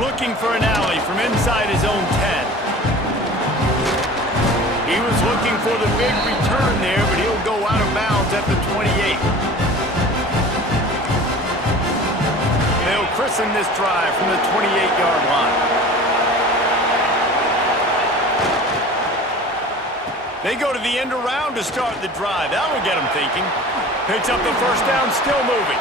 Looking for an alley from inside his own 10. He was looking for the big return there, but he'll go out of bounds at the 28. They'll christen this drive from the 28-yard line. They go to the end around to start the drive. That'll get them thinking. Picks up the first down, still moving.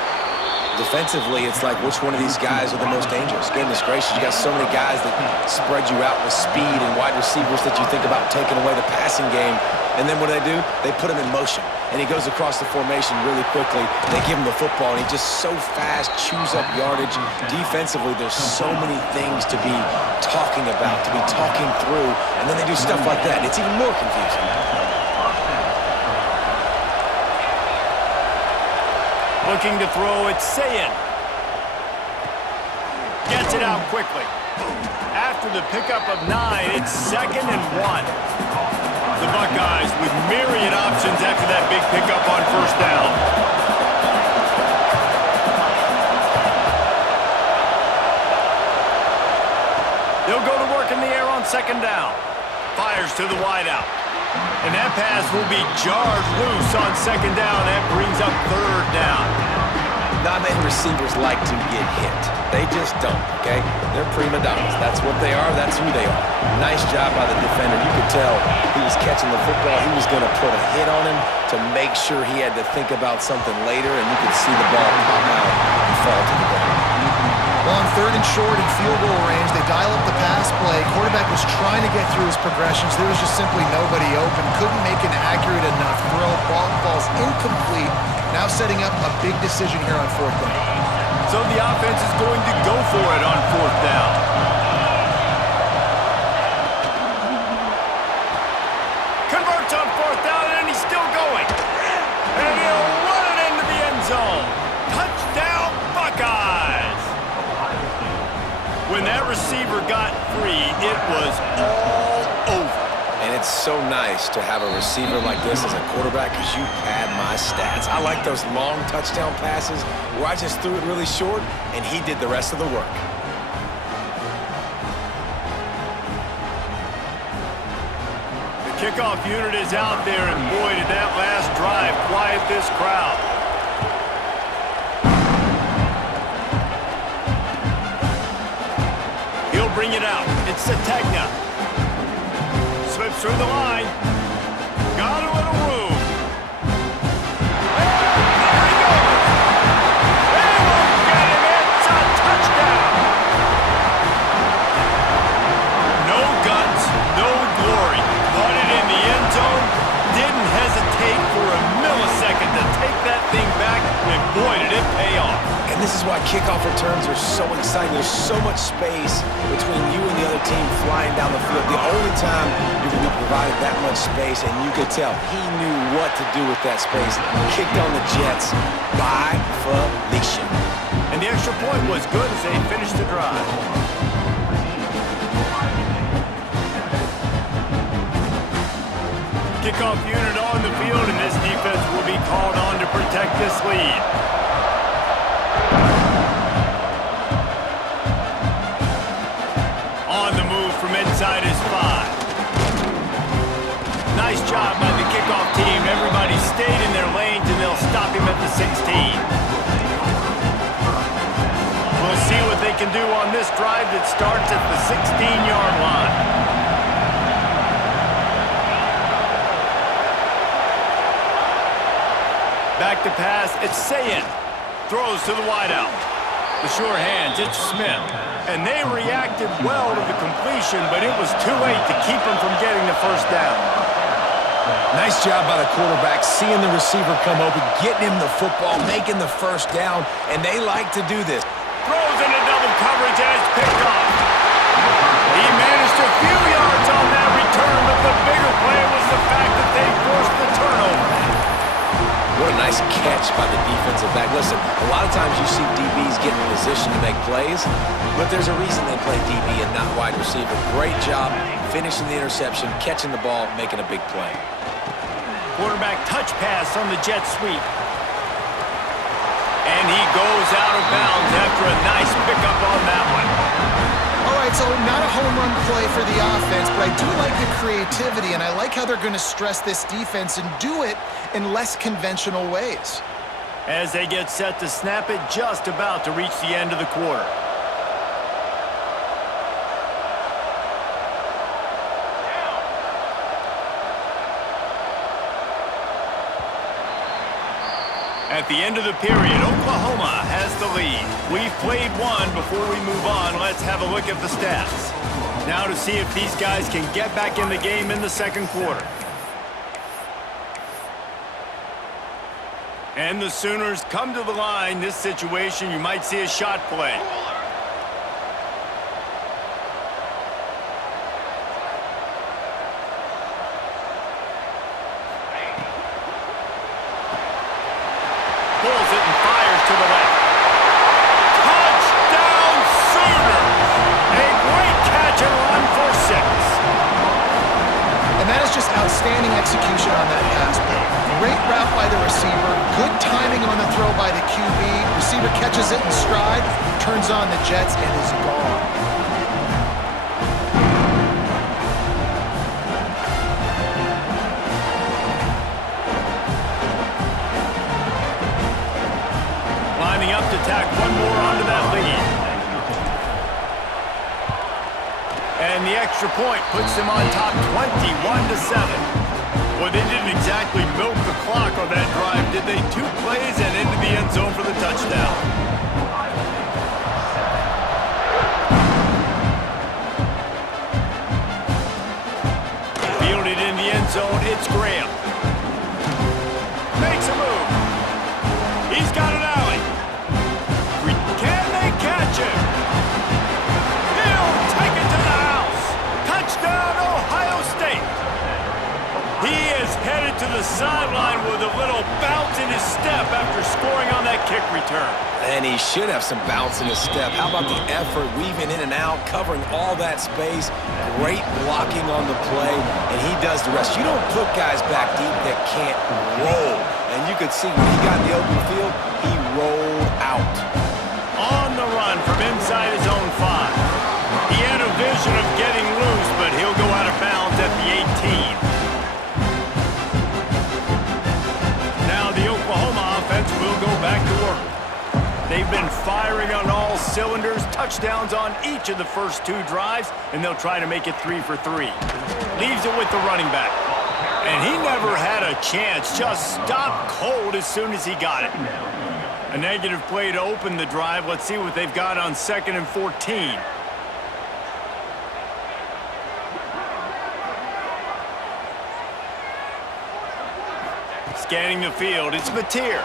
Defensively, it's like which one of these guys are the most dangerous. Goodness gracious, you got so many guys that spread you out with speed and wide receivers that you think about taking away the passing game. And then what do? They put him in motion. And he goes across the formation really quickly. They give him the football, and he just so fast chews up yardage. Defensively, there's so many things to be talking about, to be talking through, and then they do stuff like that, and it's even more confusing. Looking to throw, it's Sayin. Gets it out quickly. After the pickup of 9, it's 2nd and 1. The Buckeyes with myriad options after that big pickup on first down. They'll go to work in the air on 2nd down. Fires to the wideout. And that pass will be jarred loose on 2nd down. That brings up 3rd down. Not many receivers like to get hit. They just don't, okay? They're prima donnas. That's what they are. That's who they are. Nice job by the defender. You could tell he was catching the football. He was going to put a hit on him to make sure he had to think about something later, and you could see the ball pop out and fall to the ground. Well, on 3rd and short and field goal range, they dial up the pass play. Quarterback was trying to get through his progressions. There was just simply nobody open. Couldn't make an accurate enough throw. Ball falls incomplete. Now setting up a big decision here on 4th down. So the offense is going to go for it on 4th down. Converts on 4th down, and he's still going. And he'll run it into the end zone. Touchdown, Buckeyes! When that receiver got free, it was all over. And it's so nice to have a receiver like this as a quarterback because you pad my stats. I like those long touchdown passes where I just threw it really short and he did the rest of the work. The kickoff unit is out there, and boy, did that last drive quiet this crowd. He'll bring it out. It's Sategna. Slips through the line. Got a little room. And there he goes. They won't get him. It's a touchdown. No guts, no glory. Put it in the end zone. Didn't hesitate for a millisecond to take that thing back, and boy, did it pay off. And this is why kickoff returns are so exciting. There's so much space between you and the other team flying down the field. The only time you're going to be provided that much space, and you could tell he knew what to do with that space. Kicked on the Jets by Felicia. And the extra point was good as they finished the drive. Kickoff unit on the field, and this defense will be called on to protect this lead. On the move from inside his 5. Nice job by the kickoff team. Everybody stayed in their lanes, and they'll stop him at the 16. We'll see what they can do on this drive that starts at the 16-yard line. Back to pass, it's Sayin. Throws to the wideout. The sure hands, it's Smith. And they reacted well to the completion, but it was too late to keep them from getting the first down. Nice job by the quarterback, seeing the receiver come open, getting him the football, making the first down, and they like to do this. Throws into double coverage and it's picked off. He managed a few yards on that return, but the bigger play was the fact that they forced the turnover. What a nice catch by the defensive back. Listen, a lot of times you see DBs get in position to make plays, but there's a reason they play DB and not wide receiver. Great job finishing the interception, catching the ball, making a big play. Quarterback touch pass on the jet sweep. And he goes out of bounds after a nice pickup on that one. So not a home run play for the offense, but I do like the creativity, and I like how they're going to stress this defense and do it in less conventional ways. As they get set to snap it, just about to reach the end of the quarter. At the end of the period, Oklahoma has the lead. We've played one. Before we move on, let's have a look at the stats. Now to see if these guys can get back in the game in the second quarter. And the Sooners come to the line. This situation, you might see a shot play. Pulls it and fires to the left. Touchdown Sooners! A great catch and run for 6. And that is just outstanding execution on that pass play. Great route by the receiver, good timing on the throw by the QB. Receiver catches it in stride, turns on the jets, and is gone. Lining up to tack one more onto that lead. And the extra point puts them on top 21-7. Well, they didn't exactly milk the clock on that drive, did they? 2 plays and into the end zone for the touchdown. Fielded in the end zone, it's Graham. Makes a move. He's got an alley. Can they catch him? He'll take it to the house. Touchdown, Ohio State. He is headed to the sideline with a little bounce in his step after scoring on that kick return. And he should have some bounce in his step. How about the effort, weaving in and out, covering all that space. Great blocking on the play, and he does the rest. You don't put guys back deep that can't roll. And you could see when he got in the open field, he rolled out. On the run from inside his own 5. He had a vision of getting loose, but he'll go out of bounds at the 18. Now the Oklahoma offense will go back to work. They've been firing on all cylinders, touchdowns on each of the first 2 drives, and they'll try to make it 3 for 3. Leaves it with the running back. And he never had a chance, just stopped cold as soon as he got it. A negative play to open the drive. Let's see what they've got on 2nd and 14. Scanning the field, it's Mateer.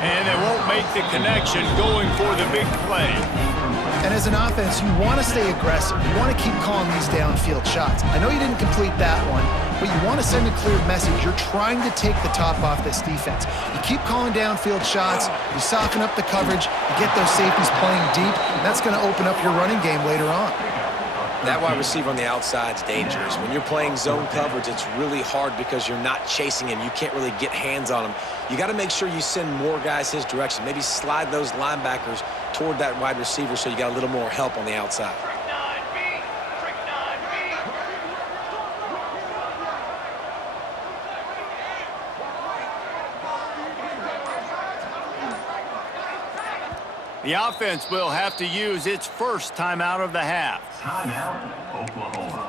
And they won't make the connection, going for the big play. And as an offense, you want to stay aggressive. You want to keep calling these downfield shots. I know you didn't complete that one, but you want to send a clear message. You're trying to take the top off this defense. You keep calling downfield shots, you soften up the coverage, you get those safeties playing deep, and that's going to open up your running game later on. That wide receiver on the outside is dangerous. When you're playing zone coverage, it's really hard because you're not chasing him. You can't really get hands on him. You got to make sure you send more guys his direction. Maybe slide those linebackers toward that wide receiver so you got a little more help on the outside. The offense will have to use its first timeout of the half. Timeout, Oklahoma.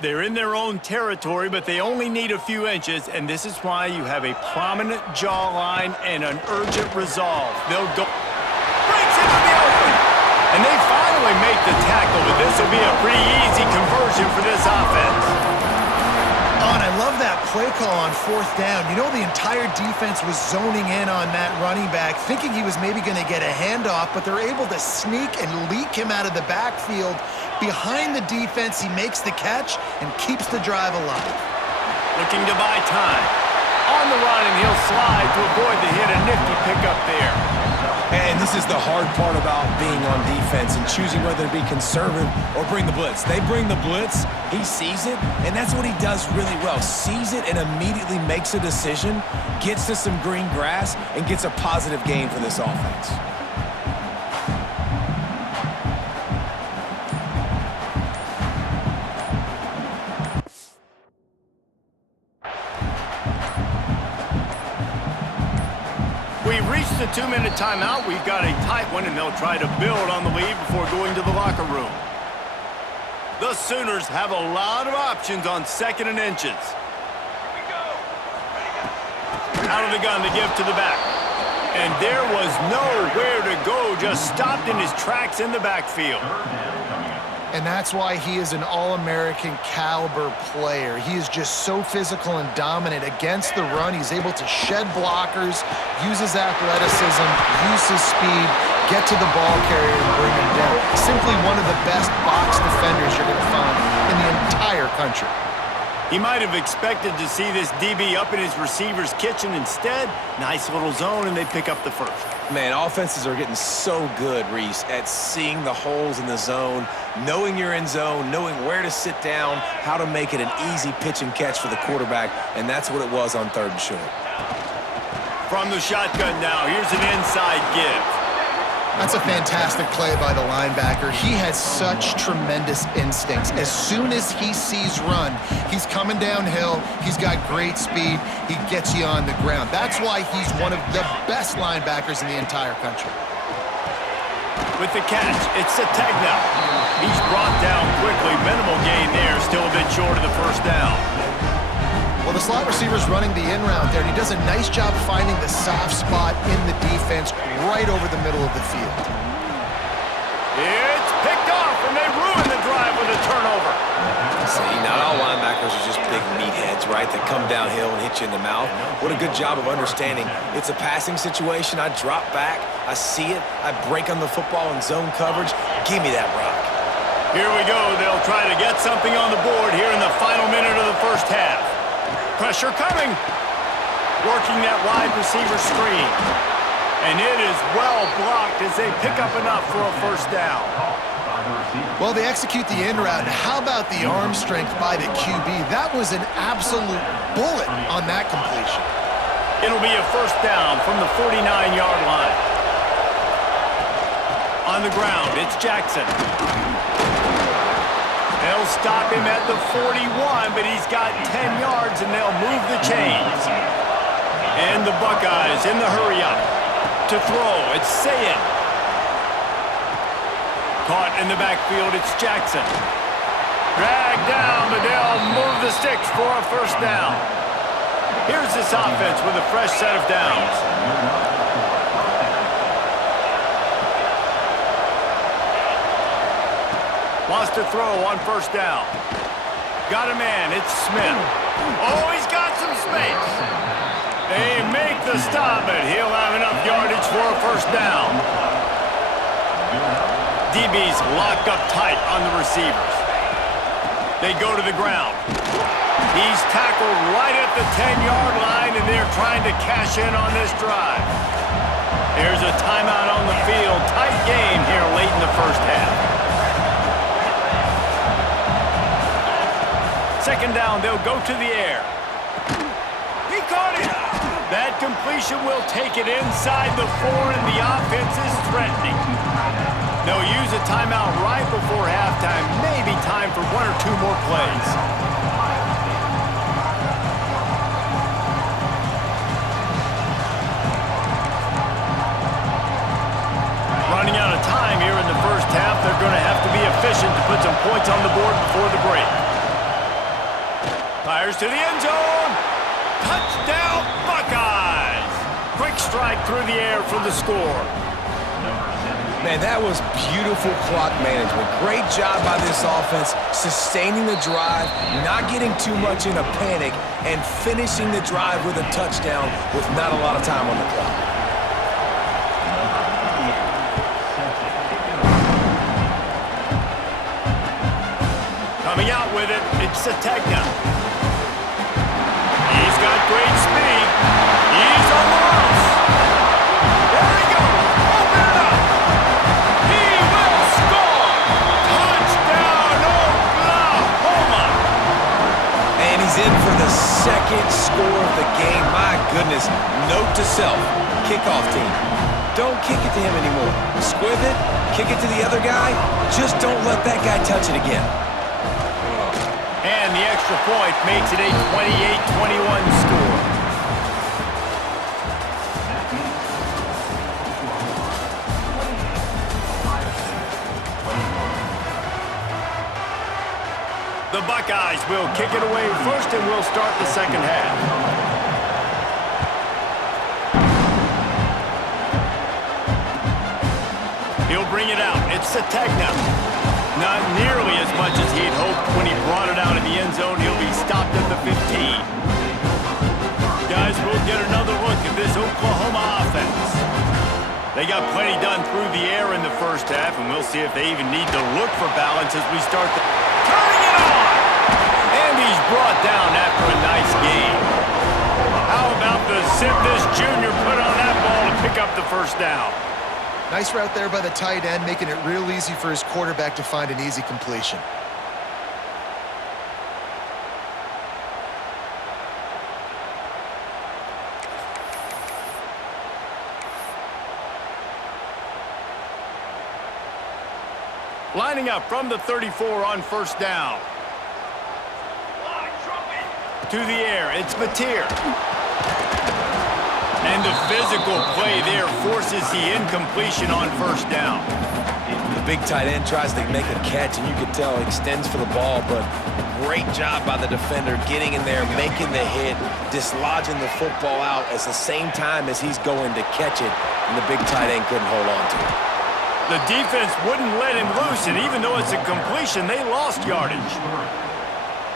They're in their own territory, but they only need a few inches, and this is why you have a prominent jawline and an urgent resolve. They'll go. Breaks into the open. And they finally make the tackle, but this will be a pretty easy conversion for this offense. Oh, and I love that play call on 4th down. You know, the entire defense was zoning in on that running back, thinking he was maybe going to get a handoff, but they're able to sneak and leak him out of the backfield. Behind the defense, he makes the catch and keeps the drive alive. Looking to buy time. On the run, and he'll slide to avoid the hit. A nifty pickup there. And this is the hard part about being on defense and choosing whether to be conservative or bring the blitz. They bring the blitz, he sees it, and that's what he does really well. Sees it and immediately makes a decision, gets to some green grass, and gets a positive gain for this offense. We've reached the 2-minute timeout. We've got a tight one, and they'll try to build on the lead before going to the locker room. The Sooners have a lot of options on 2nd and inches. Out of the gun to give to the back. And there was nowhere to go, just stopped in his tracks in the backfield. And that's why he is an All-American caliber player. He is just so physical and dominant against the run. He's able to shed blockers, use his athleticism, use his speed, get to the ball carrier and bring him down. Simply one of the best box defenders you're going to find in the entire country. He might have expected to see this DB up in his receiver's kitchen. Instead, nice little zone, and they pick up the first. Man, offenses are getting so good, Reese, at seeing the holes in the zone, knowing you're in zone, knowing where to sit down, how to make it an easy pitch and catch for the quarterback, and that's what it was on 3rd and short. From the shotgun now, here's an inside give. That's a fantastic play by the linebacker. He has such tremendous instincts. As soon as he sees run, he's coming downhill. He's got great speed. He gets you on the ground. That's why he's one of the best linebackers in the entire country. With the catch, it's Sategna. He's brought down quickly. Minimal gain there. Still a bit short of the first down. Well, the slot receiver's running the in route there, and he does a nice job finding the soft spot in the defense right over the middle of the field. It's picked off, and they ruin the drive with a turnover. See, not all linebackers are just big meatheads, right, that come downhill and hit you in the mouth. What a good job of understanding. It's a passing situation. I drop back. I see it. I break on the football in zone coverage. Give me that rock. Here we go. They'll try to get something on the board here in the final minute of the first half. Pressure coming. Working that wide receiver screen. And it is well blocked as they pick up enough for a first down. Well, they execute the in route. How about the arm strength by the QB? That was an absolute bullet on that completion. It'll be a first down from the 49-yard line. On the ground, it's Jackson. They'll stop him at the 41, but he's got 10 yards, and they'll move the chains. And the Buckeyes in the hurry-up. To throw, it's Sayin. Caught in the backfield, it's Jackson. Dragged down, but they'll move the sticks for a first down. Here's this offense with a fresh set of downs. Wants to throw on first down. Got a man, it's Smith. Oh, he's got some space. They make the stop, but he'll have enough yardage for a first down. DB's locked up tight on the receivers. They go to the ground. He's tackled right at the 10-yard line, and they're trying to cash in on this drive. There's a timeout on the field. Tight game here late in the first half. Second down, they'll go to the air. He caught it. That completion will take it inside the 4, and the offense is threatening. They'll use a timeout right before halftime. Maybe time for 1 or 2 more plays. Running out of time here in the first half. They're going to have to be efficient to put some points on the board before the break. Fires to the end zone. Touchdown, Buckeyes. Quick strike through the air for the score. Man, that was beautiful clock management. Great job by this offense, sustaining the drive, not getting too much in a panic, and finishing the drive with a touchdown with not a lot of time on the clock. Coming out with it, it's Sategna. He's got great speed. He's on the loose. There he goes. defense, note to self, kickoff team. Don't kick it to him anymore. Squib it, kick it to the other guy. Just don't let that guy touch it again. And the extra point makes it a 28-21 score. The Buckeyes will kick it away first, and we'll start the second half. He'll bring it out. It's Sategna. Not nearly as much as he'd hoped when he brought it out in the end zone. He'll be stopped at the 15. Guys, we'll get another look at this Oklahoma offense. They got plenty done through the air in the first half, and we'll see if they even need to look for balance as we start the... Turning it on! And he's brought down after a nice game. How about the zip this junior put on that ball to pick up the first down? Nice route there by the tight end, making it real easy for his quarterback to find an easy completion. Lining up from the 34 on first down. To the air, it's Mateer. And the physical play there forces the incompletion on first down. The big tight end tries to make a catch, and you can tell he extends for the ball, but great job by the defender getting in there, making the hit, dislodging the football out at the same time as he's going to catch it, and the big tight end couldn't hold on to it. The defense wouldn't let him loose, and even though it's a completion, they lost yardage.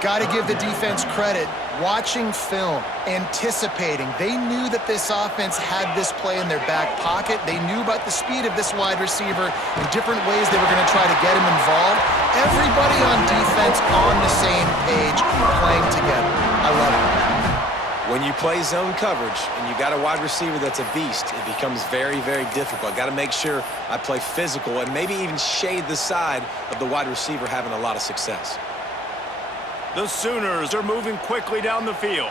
Got to give the defense credit. Watching film, anticipating. They knew that this offense had this play in their back pocket. They knew about the speed of this wide receiver and different ways they were going to try to get him involved. Everybody on defense on the same page, playing together. I love it. When you play zone coverage and you got a wide receiver that's a beast, it becomes very, very difficult. Got to make sure I play physical and maybe even shade the side of the wide receiver having a lot of success. The Sooners are moving quickly down the field.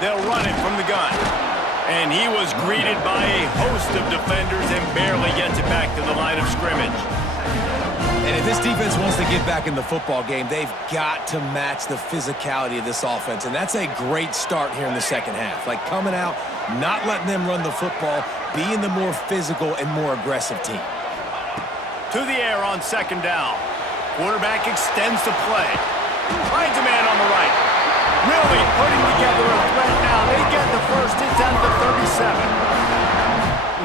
They'll run it from the gun. And he was greeted by a host of defenders and barely gets it back to the line of scrimmage. And if this defense wants to get back in the football game, they've got to match the physicality of this offense. And that's a great start here in the second half. Like coming out, not letting them run the football, being the more physical and more aggressive team. To the air on second down. Quarterback extends the play. Finds a man on the right. Really putting together a threat now. They get the first. It's at the 37.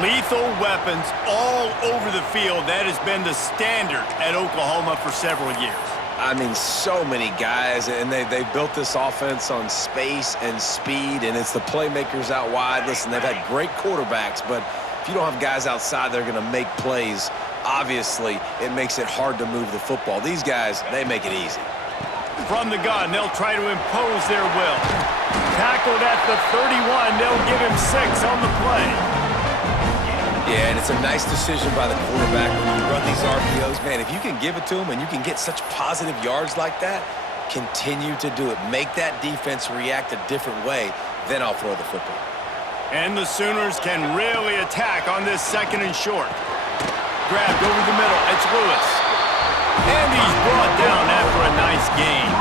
Lethal weapons all over the field. That has been the standard at Oklahoma for several years. I mean, so many guys, and they built this offense on space and speed, and it's the playmakers out wide. Listen, they've had great quarterbacks, but if you don't have guys outside that are going to make plays, obviously it makes it hard to move the football. These guys, they make it easy. From the gun, they'll try to impose their will. Tackled at the 31, they'll give him 6 on the play. Yeah, and it's a nice decision by the quarterback when you run these RPOs. Man, if you can give it to him and you can get such positive yards like that, continue to do it. Make that defense react a different way, then I'll throw the football. And the Sooners can really attack on this second and short. Grabbed over the middle, it's Lewis. And he's brought down after a nice game.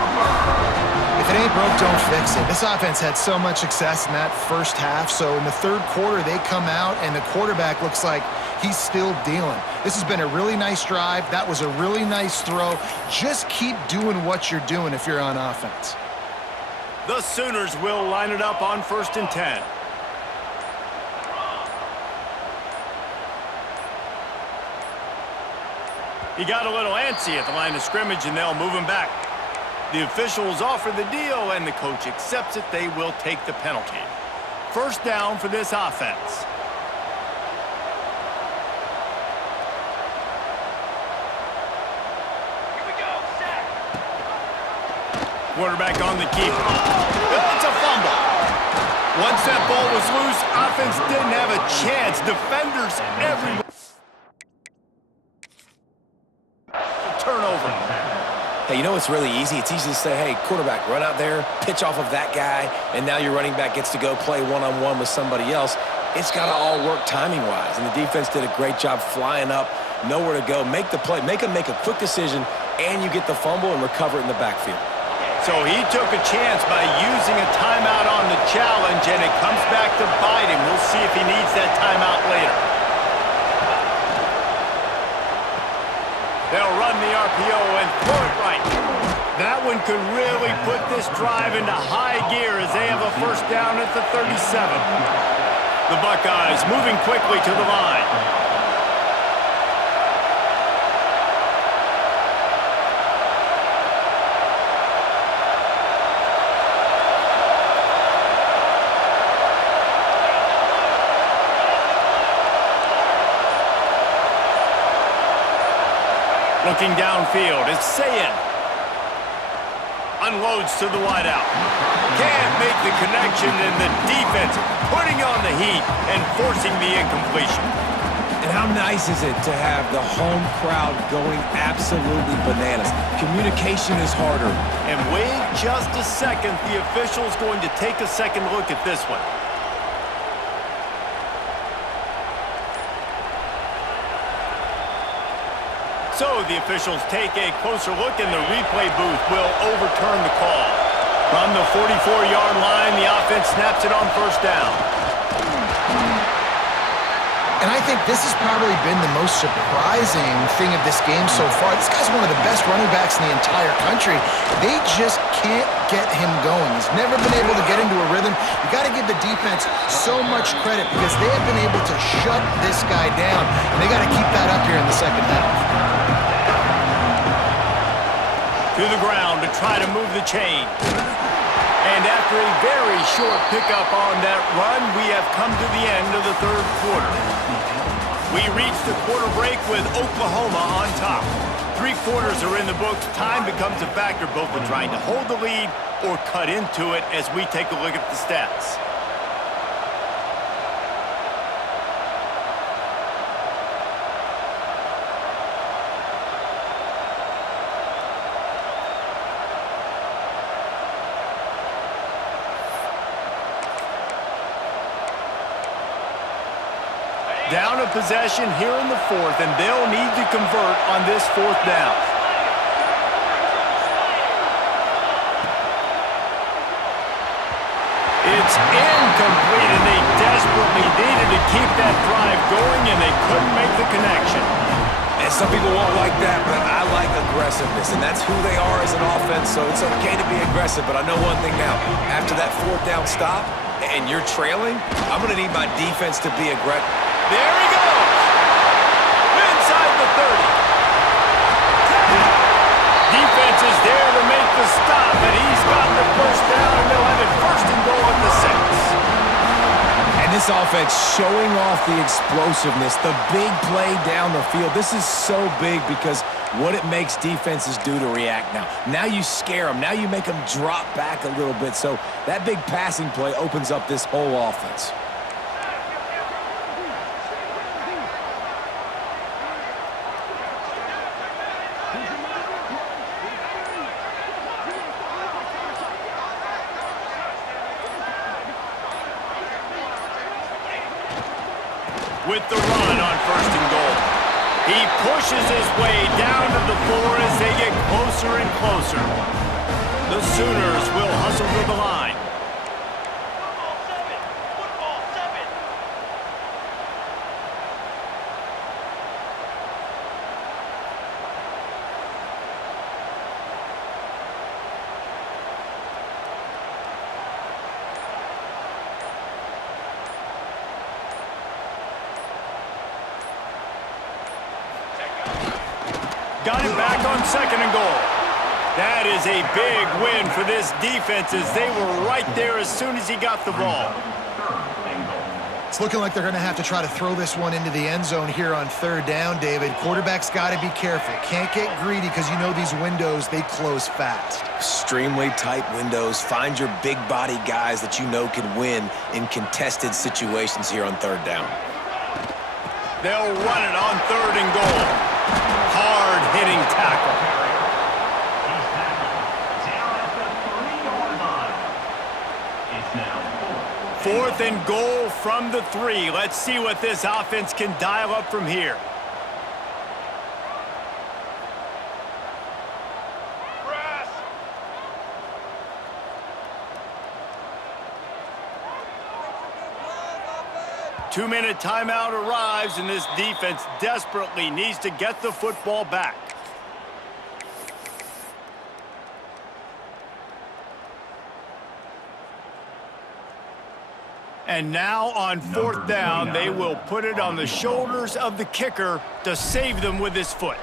If it ain't broke, don't fix it. This offense had so much success in that first half, so in the third quarter, they come out, and the quarterback looks like he's still dealing. This has been a really nice drive. That was a really nice throw. Just keep doing what you're doing if you're on offense. The Sooners will line it up on 1st and 10. He got a little antsy at the line of scrimmage, and they'll move him back. The officials offer the deal, and the coach accepts it. They will take the penalty. First down for this offense. Here we go, set. Quarterback on the keeper. It's a fumble. Once that ball was loose, offense didn't have a chance. Defenders everywhere. Turnover. Hey, you know what's really easy? It's easy to say, hey, quarterback, run out there, pitch off of that guy, and now your running back gets to go play one-on-one with somebody else. It's got to all work timing-wise, and the defense did a great job flying up, nowhere to go, make the play, make a quick decision, and you get the fumble and recover it in the backfield. So he took a chance by using a timeout on the challenge, and it comes back to bite him. We'll see if he needs that timeout later. They'll run the RPO and throw it right. That one could really put this drive into high gear as they have a first down at the 37. The Buckeyes moving quickly to the line. Looking downfield, it's Sayin. Unloads to the wideout. Can't make the connection, and the defense putting on the heat and forcing the incompletion. And how nice is it to have the home crowd going absolutely bananas? Communication is harder. And wait just a second, the official's going to take a second look at this one. So the officials take a closer look, and the replay booth will overturn the call. From the 44-yard line, the offense snaps it on first down. And I think this has probably been the most surprising thing of this game so far. This guy's one of the best running backs in the entire country. They just can't get him going. He's never been able to get into a rhythm. You got to give the defense so much credit because they have been able to shut this guy down. And they got to keep that up here in the second half. To the ground to try to move the chain. And after a very short pickup on that run, we have come to the end of the third quarter. We reach the quarter break with Oklahoma on top. 3 quarters are in the books. Time becomes a factor both in trying to hold the lead or cut into it as we take a look at the stats. Down a possession here in the fourth, and they'll need to convert on this fourth down. It's incomplete, and they desperately needed to keep that drive going, and they couldn't make the connection. And some people won't like that, but I like aggressiveness, and that's who they are as an offense, so it's okay to be aggressive. But I know one thing now. After that fourth down stop, and you're trailing, I'm going to need my defense to be aggressive. There he goes! Inside the 30. Defense is there to make the stop, and he's got the first down, and they'll have it first and goal at the 6. And this offense showing off the explosiveness, the big play down the field. This is so big because what it makes defenses do to react now. Now you scare them. Now you make them drop back a little bit. So that big passing play opens up this whole offense. With the run on first and goal. He pushes his way down to the floor as they get closer and closer. The Sooners will hustle to the line. Got it back on second and goal. That is a big win for this defense as they were right there as soon as he got the ball. It's looking like they're going to have to try to throw this one into the end zone here on third down, David. Quarterback's got to be careful. Can't get greedy because you know these windows, they close fast. Extremely tight windows. Find your big body guys that you know can win in contested situations here on third down. They'll run it on third and goal. Hard-hitting tackle. 4th and goal from the 3. Let's see what this offense can dial up from here. Press. 2-minute timeout arrives, and this defense desperately needs to get the football back. And now on 4th down, they will put it on the shoulders of the kicker to save them with his foot.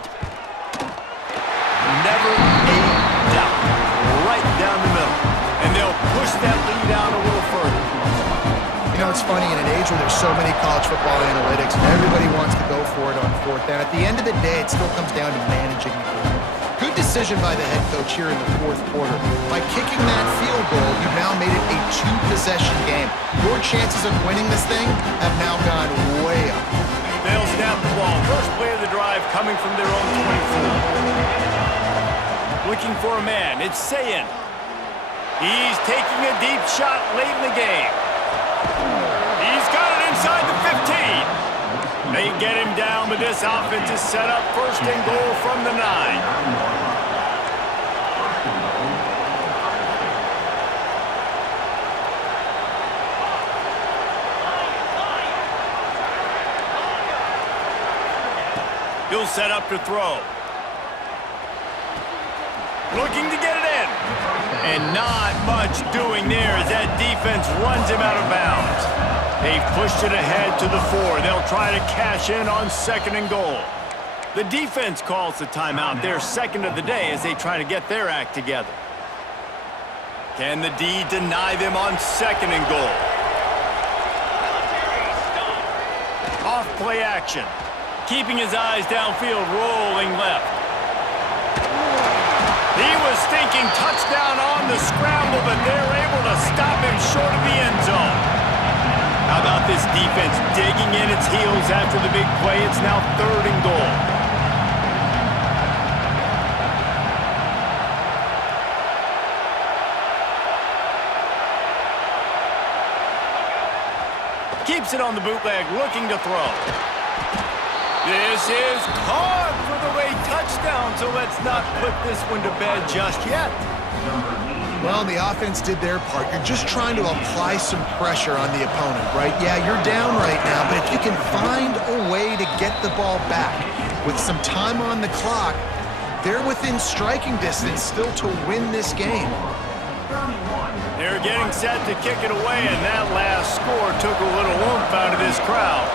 Never a doubt. Right down the middle. And they'll push that lead out a little further. You know, it's funny, in an age where there's so many college football analytics and everybody wants to go for it on 4th down, at the end of the day, it still comes down to managing the game. Good decision by the head coach here in the 4th quarter. By kicking that field goal, you've now made it a 2-possession game. Your chances of winning this thing have now gone way up. They'll snap the ball. First play of the drive coming from their own 24. Looking for a man. It's Sayin. He's taking a deep shot late in the game. He's got it inside the 15. They get him down, but this offense is set up 1st and goal from the 9. He'll set up to throw. Looking to get it in. And not much doing there as that defense runs him out of bounds. They've pushed it ahead to the 4. They'll try to cash in on 2nd and goal. The defense calls the timeout, their 2nd of the day, as they try to get their act together. Can the D deny them on 2nd and goal? Off play action. Keeping his eyes downfield, rolling left. He was thinking touchdown on the scramble, but they're able to stop him short of the end zone. How about this defense digging in its heels after the big play? It's now 3rd and goal. Keeps it on the bootleg, looking to throw. This is caught for the late touchdown, so let's not put this one to bed just yet. Well, the offense did their part. You're just trying to apply some pressure on the opponent, right? Yeah, you're down right now, but if you can find a way to get the ball back with some time on the clock, they're within striking distance still to win this game. They're getting set to kick it away, and that last score took a little oomph out of this crowd.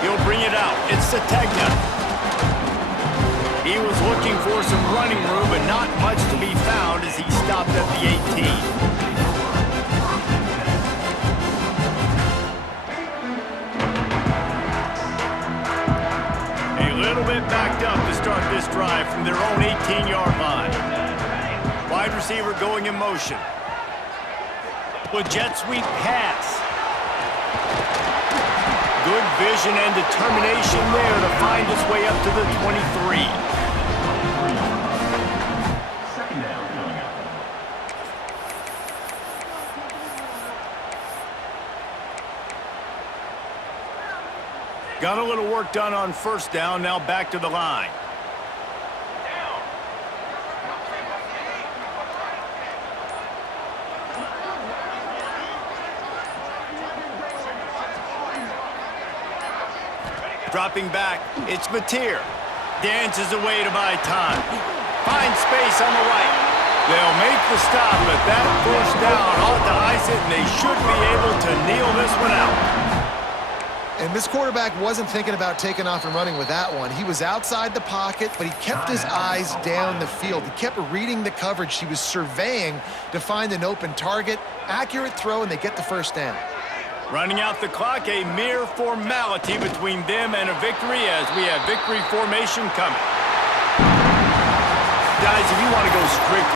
He'll bring it out. It's Sategna. He was looking for some running room, but not much to be found as he stopped at the 18. A little bit backed up to start this drive from their own 18-yard line. Wide receiver going in motion. With jet sweep pass. Good vision and determination there to find his way up to the 23. Got a little work done on 1st down, now back to the line. Dropping back, it's Mateer. Dances away to buy time. Finds space on the right. They'll make the stop, but that 1st down ought to ice it, and they should be able to kneel this one out. And this quarterback wasn't thinking about taking off and running with that one. He was outside the pocket, but he kept his eyes down the field. He kept reading the coverage. He was surveying to find an open target. Accurate throw, and they get the 1st down. Running out the clock, a mere formality between them and a victory as we have victory formation coming. Guys, if you want to go strict